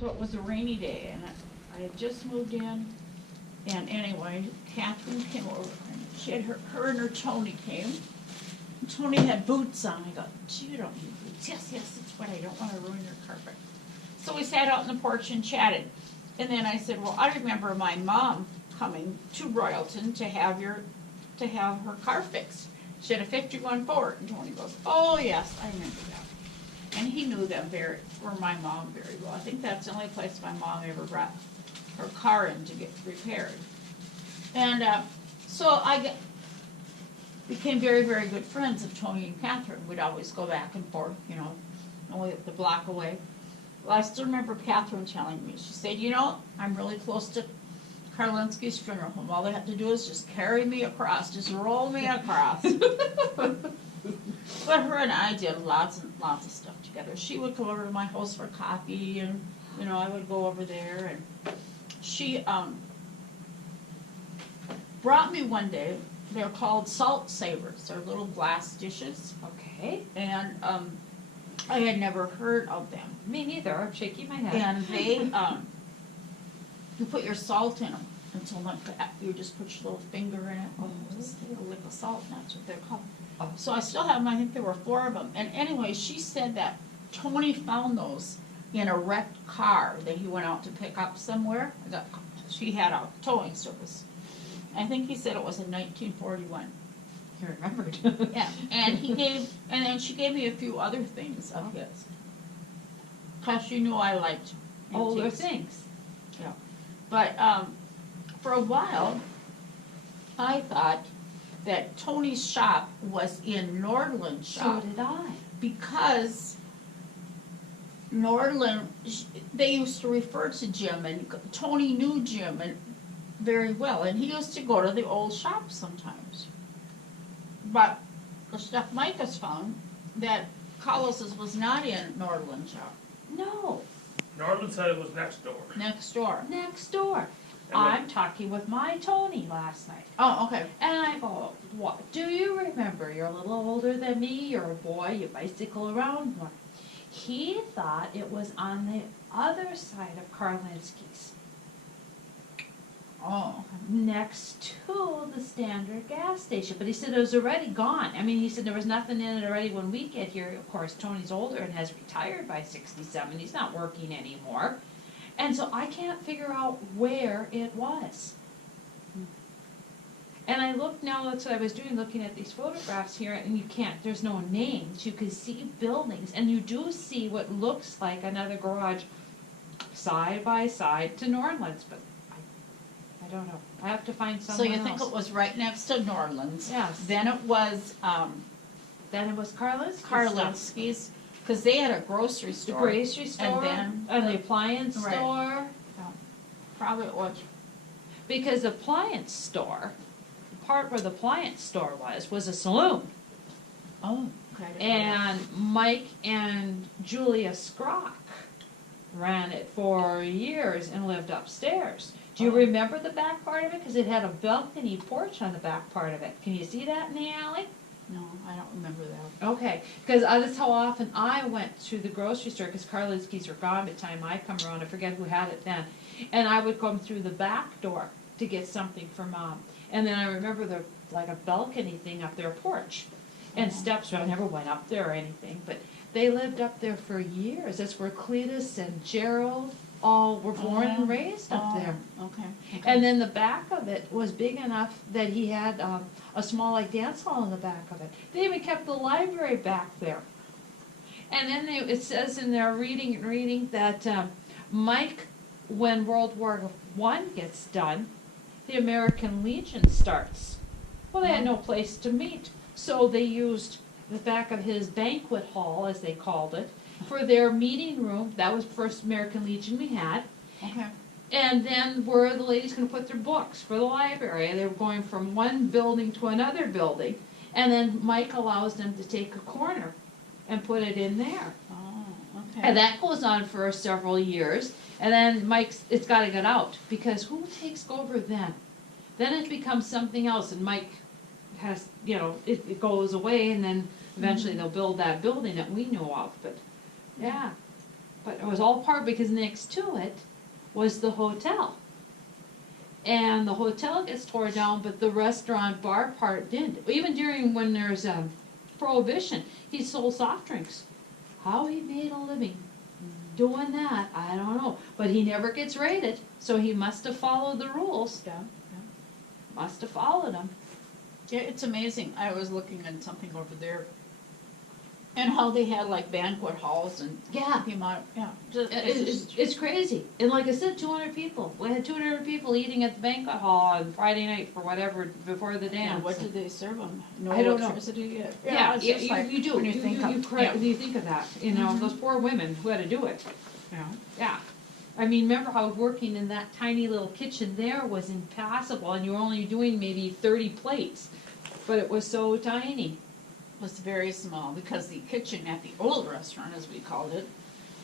So it was a rainy day, and I had just moved in, and anyway, Catherine came over, and she had her and her Tony came. And Tony had boots on. I go, gee, you don't need boots. Yes, that's what I don't want to ruin your carpet. So we sat out on the porch and chatted. And then I said, well, I remember my mom coming to Royalton to have her car fixed. She had a 51 Ford, and Tony goes, oh yes, I remember that. And he knew them or my mom very well. I think that's the only place my mom ever brought her car in to get repaired. And so became very, very good friends of Tony and Catherine. We'd always go back and forth, only the block away. Well, I still remember Catherine telling me, she said, I'm really close to Karlinski's funeral home. All they have to do is just carry me across, just roll me across. But her and I did lots and lots of stuff together. She would come over to my house for coffee, and I would go over there. And she brought me one day. They're called salt savers. They're little glass dishes. Okay. And I had never heard of them. Me neither. I'm shaking my head. And they, you put your salt in them until you just put your little finger in it. Oh, just take a lick of salt, and that's what they're called. Oh. So I still have them. I think there were 4 of them. And anyway, she said that Tony found those in a wrecked car that he went out to pick up somewhere. She had a towing service. I think he said it was in 1941. You remembered. Yeah, and then she gave me a few other things of his. Because she knew I liked older antiques. things. Yeah. But for a while, I thought that Tony's shop was in Nordland's shop. So did I. Because Nordland, they used to refer to Jim, and Tony knew Jim very well, and he used to go to the old shop sometimes. But the stuff Mike has found, that Collis's was not in Nordland's shop. No. Norland said it was next door. Next door. Next door. And I'm talking with my Tony last night. Oh, okay. And I go, what? Do you remember? You're a little older than me. You're a boy. You bicycle around more. He thought it was on the other side of Karlinski's. Oh. Next to the standard gas station. But he said it was already gone. I mean, he said there was nothing in it already when we get here. Of course, Tony's older and has retired by 67. He's not working anymore. And so I can't figure out where it was. And I looked now, that's what I was doing, looking at these photographs here, and you can't, there's no names. You can see buildings, and you do see what looks like another garage side by side to Nordland's, but I don't know. I have to find someone So you else. think it was right next to Nordland's? Yes. Then it was Then it was Karlinski's. Karlinski's, because they had a grocery The store. grocery store, then and the appliance Right. store. Probably it was. Because the appliance store, the part where the appliance store was a saloon. Oh, okay. And Mike and Julia Skrock ran it for years and lived upstairs. Do you Oh. remember the back part of it? Because it had a balcony porch on the back part of it. Can you see that in the alley? No, I don't remember that. Okay, because that's how often I went to the grocery store, because Karlinski's were gone by the time I come around. I forget who had it then. And I would come through the back door to get something for Mom. And then I remember the like a balcony thing up their porch. And steps, I never went up there or anything, but they lived up there for years. That's where Cletus and Gerald all were born and raised up there. Okay. And then the back of it was big enough that he had a small like dance hall in the back of it. They even kept the library back there. And then it says in their reading that Mike, when World War I gets done, the American Legion starts. Well, they had no place to meet, so they used the back of his banquet hall, as they called it, for their meeting room. That was the first American Legion we had. Okay. And then where are the ladies going to put their books for the library? They were going from one building to another building. And then Mike allows them to take a corner and put it in there. Oh, okay. And that goes on for several years. And then Mike's, it's got to get out, because who takes over then? Then it becomes something else, and Mike has, it goes away, and then eventually they'll build that building that we know of. But yeah, But it was all part, because next to it was the hotel. And the hotel gets torn down, but the restaurant bar part didn't. Even during when there's prohibition, he sold soft drinks. How he made a living doing that, I don't know. But he never gets raided, so he must have followed the rules. Yeah, Must have followed them. yeah, it's amazing. I was looking at something over there. And how they had like banquet halls and Yeah. the amount, yeah. just- It's crazy. And like I said, 200 people. We had 200 people eating at the banquet hall on Friday night for whatever, before the dance. And what did they serve them? No I don't know. electricity? Yeah, it's yeah, just like you do. when you think of- yeah. You think of that, you know, Mhm. those poor women who had to do it. Yeah. Yeah. I mean, remember how working in that tiny little kitchen there was impassable, and you were only doing maybe 30 plates, but it was so tiny. Was very small because the kitchen at the old restaurant, as we called it,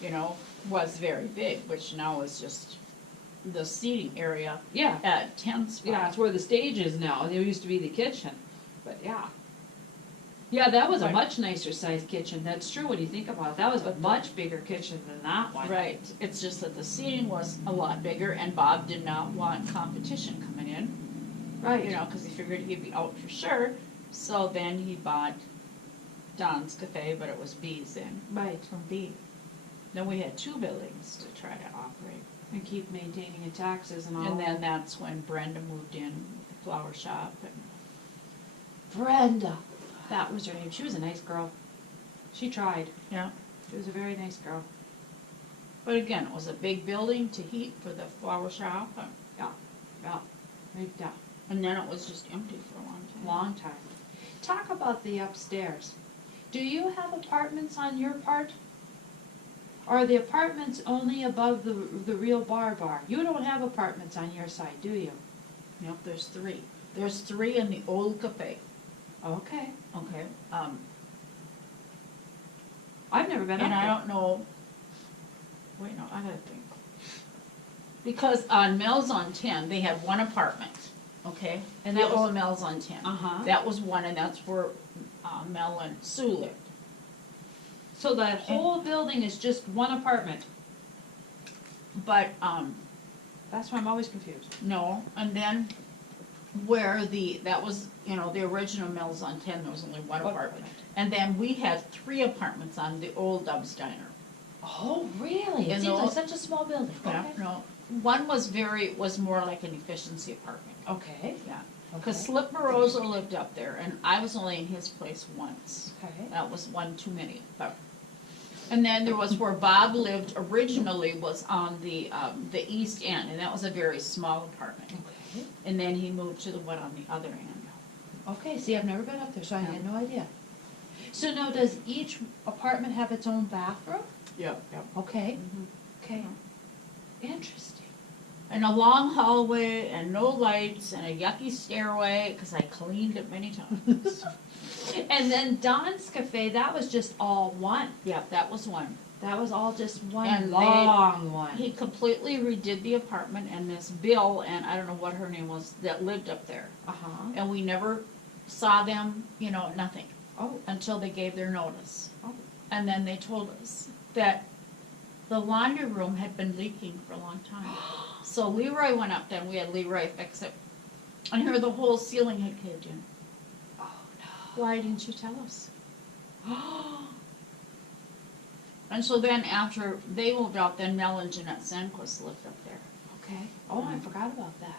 you know, was very big, which now is just the seating area Yeah, at 10 spots. yeah, it's where the stage is now. There used to be the kitchen, but yeah. Yeah, that was a Right. much nicer sized kitchen. That's true when you think about it. That was a much bigger kitchen than that one. Right, it's just that the seating was a lot bigger and Bob did not want competition coming in, Right. you know, because he figured he'd be out for sure. So then he bought Don's Cafe, but it was B's then, Right. from B. Then we had 2 buildings to try to operate. And keep maintaining the taxes and all. And then that's when Brenda moved in with the flower shop and Brenda, that was her name. She was a nice girl. She tried. yeah. She was a very nice girl. But again, it was a big building to heat for the flower shop, Yeah. Yeah. and then it was just empty for a long time. Long time. Talk about the upstairs. Do you have apartments on your part? Or are the apartments only above the real bar? You don't have apartments on your side, do you? Yep, there's 3. There's 3 in the old cafe. Okay. Okay. I've never been And up I there. don't know. Wait, no, I gotta think. Because on Mills on 10, they had 1 apartment. Okay, And the that was- old Mills on 10. Uh-huh. That was 1, and that's where Mel and Sue lived. So that whole building is just one apartment. But That's why I'm always confused. no, and then where that was, you know, the original Mills on 10, there was only 1 apartment. And then we had 3 apartments on the old Dub's Diner. Oh, really? It And seems like the- such a small building. Yeah, Okay. no, one was more like an efficiency apartment. Okay. Yeah, because Slip Morozo lived up there, and I was only in his place once. Okay. That was 1 too many. But and then there was where Bob lived originally was on the east end, and that was a very small apartment. Okay. And then he moved to the one on the other end. Okay, see, I've never been up there, so I Yeah. had no idea. So now, does each apartment have its own bathroom? Yep. Okay, okay. Interesting. And a long hallway, and no lights, and a yucky stairway, because I cleaned it many times. And then Don's Cafe, that was just all one. Yep, that was one. That was all just one And long one. He completely redid the apartment, and this Bill, and I don't know what her name was, that lived up there. Uh-huh. And we never saw them, you know, nothing, Oh, until they gave their notice. oh. And then they told us that the laundry room had been leaking for a long time. So Leroy went up there, and we had Leroy fix it. And here the whole ceiling had caved in. Oh, Why didn't you tell us? no. And so then after they moved out, then Mel and Jeanette Sandquist lived up there. Okay. Oh, I forgot about that.